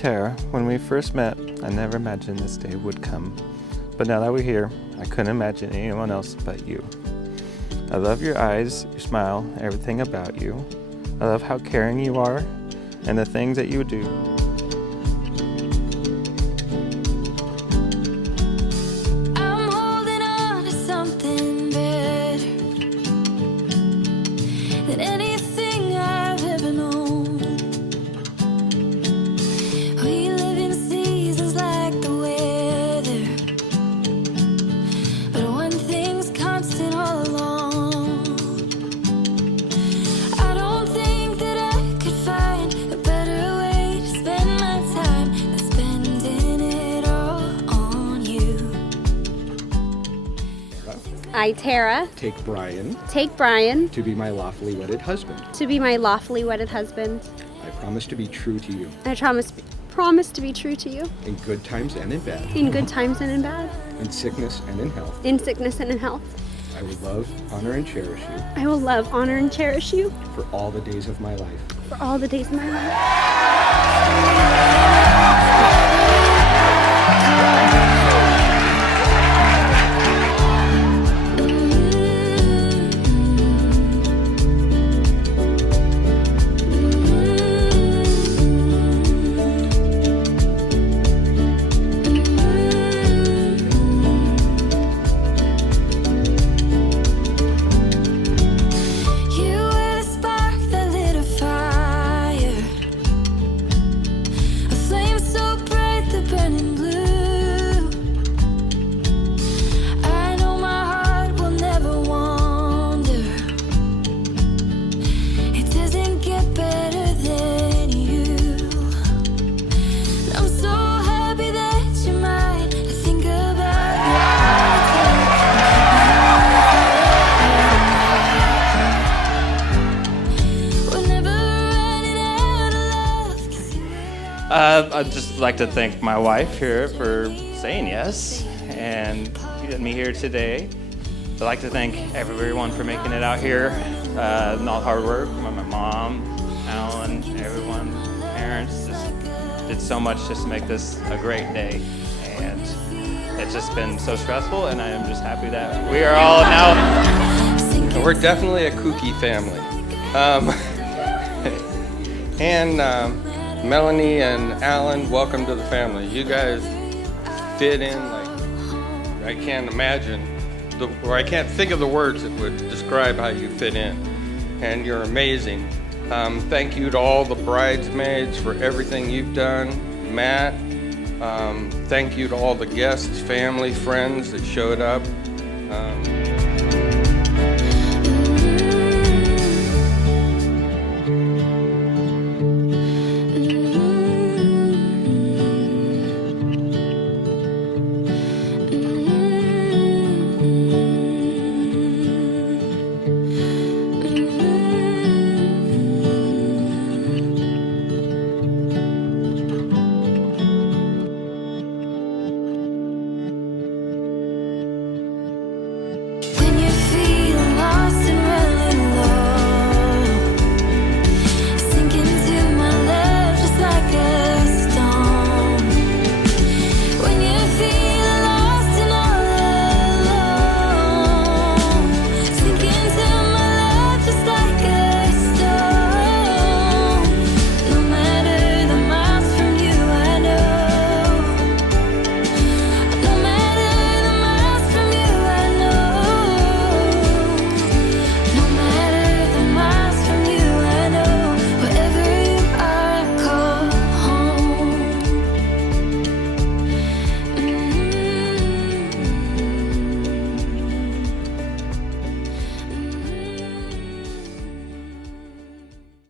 Tara. When we first met, I never imagined this day would come. But now that we're here, I couldn't imagine anyone else but you. I love your eyes, your smile, everything about you. I love how caring you are and the things that you do. I'm holding on to something better than anything I've ever known. We live in seasons like the weather, but one thing's constant all along. I don't think that I could find a better way to spend my time than spending it all on you. I, Tara, Take Brian take Brian to be my lawfully wedded husband. to be my lawfully wedded husband. I promise to be true to you I promise to be true to you in good times and in bad, in good times and in bad, in sickness and in health. in sickness and in health. I will love, honor, and cherish you I will love, honor, and cherish you for all the days of my life. for all the days of my life. You were the spark that lit a fire, a flame so bright the burning blue. I know my heart will never wander. It doesn't get better than you. I'm so happy that you're mine. I think about you all the time. We're never running out of love, 'cause you I'd just like to thank my wife here for saying yes and getting me here today. I'd like to thank everyone for making it out here, and all the hard work. My mom, Alan, everyone, parents just did so much just to make this a great day. And it's just been so stressful, and I am just happy that we are all now. We're definitely a kooky family. Melanie and Alan, welcome to the family. You guys fit in like I can't imagine, or I can't think of the words that would describe how you fit in. And you're amazing. Thank you to all the bridesmaids for everything you've done. Matt, thank you to all the guests, family, friends that showed up.